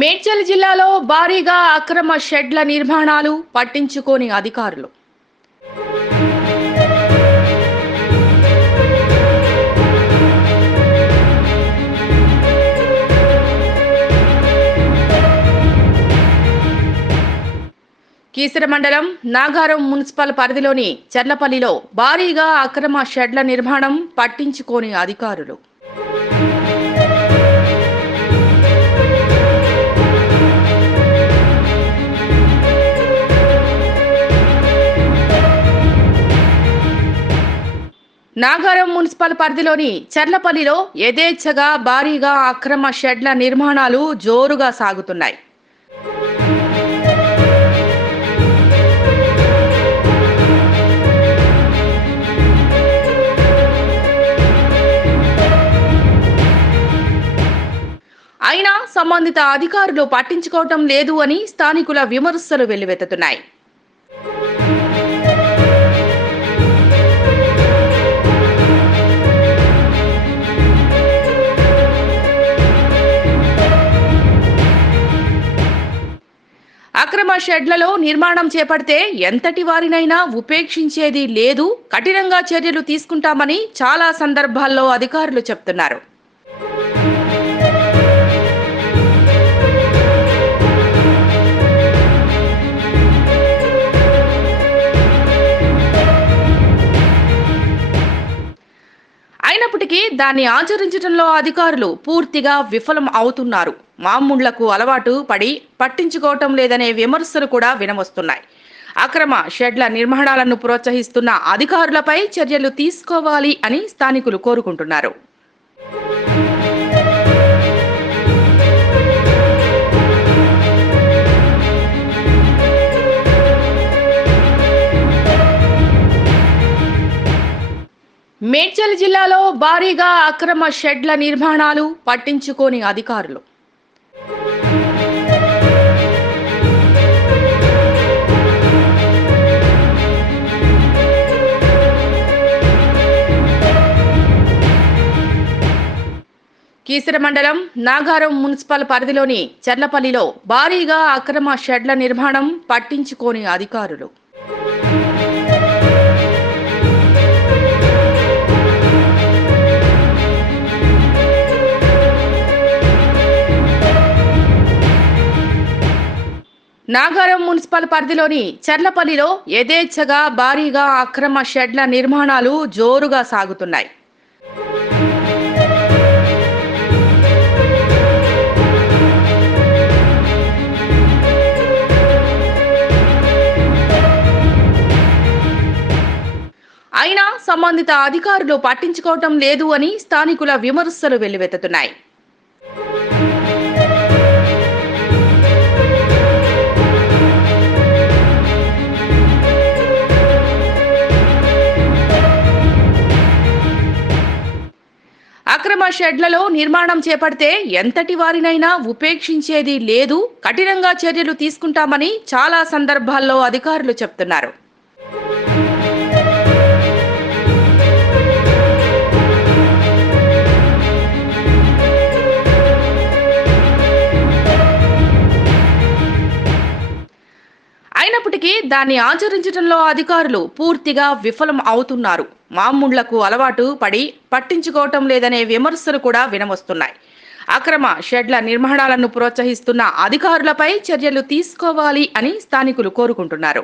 మేడ్చల్ జిల్లాలో భారీగా అక్రమ షెడ్ల నిర్మాణాలు పట్టించుకోని అధికారులు. కీసర మండలం నాగారం మున్సిపల్ పరిధిలోని చెర్లపల్లిలో భారీగా అక్రమ షెడ్ల నిర్మాణం పట్టించుకోని అధికారులు. నాగారం మున్సిపల్ పరిధిలోని చర్లపల్లిలో యథేచ్ఛగా భారీగా అక్రమ షెడ్ల నిర్మాణాలు జోరుగా సాగుతున్నాయి. అయినా సంబంధిత అధికారులు పట్టించుకోవటం లేదు అని స్థానికుల విమర్శలు వెల్లువెత్తుతున్నాయి. షెడ్లలో నిర్మాణం చేపడితే ఎంతటి వారినైనా ఉపేక్షించేది లేదు కఠినంగా చర్యలు తీసుకుంటామని చాలా సందర్భాల్లో అధికారులు చెప్తున్నారు. అయినప్పటికీ దాన్ని ఆచరించడంలో అధికారులు పూర్తిగా విఫలం అవుతున్నారు. మామూళ్ళకు అలవాటు పడి పట్టించుకోవటం లేదనే విమర్శలు కూడా వినవస్తున్నాయి అక్రమ షెడ్ల నిర్మాణాలను ప్రోత్సహిస్తున్న అధికారులపై చర్యలు తీసుకోవాలి అని స్థానికులు కోరుకుంటున్నారు. మేడ్చల్ జిల్లాలో భారీగా అక్రమ షెడ్ల నిర్మాణాలు పట్టించుకోని అధికారులు. కీసర మండలం నాగారం మున్సిపల్ పరిధిలోని చెర్లపల్లిలో భారీగా అక్రమ షెడ్ల నిర్మాణం పట్టించుకోని అధికారులు. నాగారం మున్సిపల్ పరిధిలోని చర్లపల్లిలో యథేచ్ఛగా భారీగా అక్రమ షెడ్ల నిర్మాణాలు జోరుగా సాగుతున్నాయి. సంబంధిత అధికారులు పట్టించుకోవటం లేదు అని స్థానికుల విమర్శలు వెల్లువెత్తుతున్నాయి. అక్రమ షెడ్లలో నిర్మాణం చేపడితే ఎంతటి వారినైనా ఉపేక్షించేది లేదు కఠినంగా చర్యలు తీసుకుంటామని చాలా సందర్భాల్లో అధికారులు చెప్తున్నారు. అయినప్పటికీ దాన్ని ఆచరించడంలో అధికారులు పూర్తిగా విఫలం అవుతున్నారు. మామూళ్ళకు అలవాటు పడి పట్టించుకోవటం లేదనే విమర్శలు కూడా వినవస్తున్నాయి. అక్రమ షెడ్ల నిర్మాణాలను ప్రోత్సహిస్తున్న అధికారులపై చర్యలు తీసుకోవాలి అని స్థానికులు కోరుకుంటున్నారు.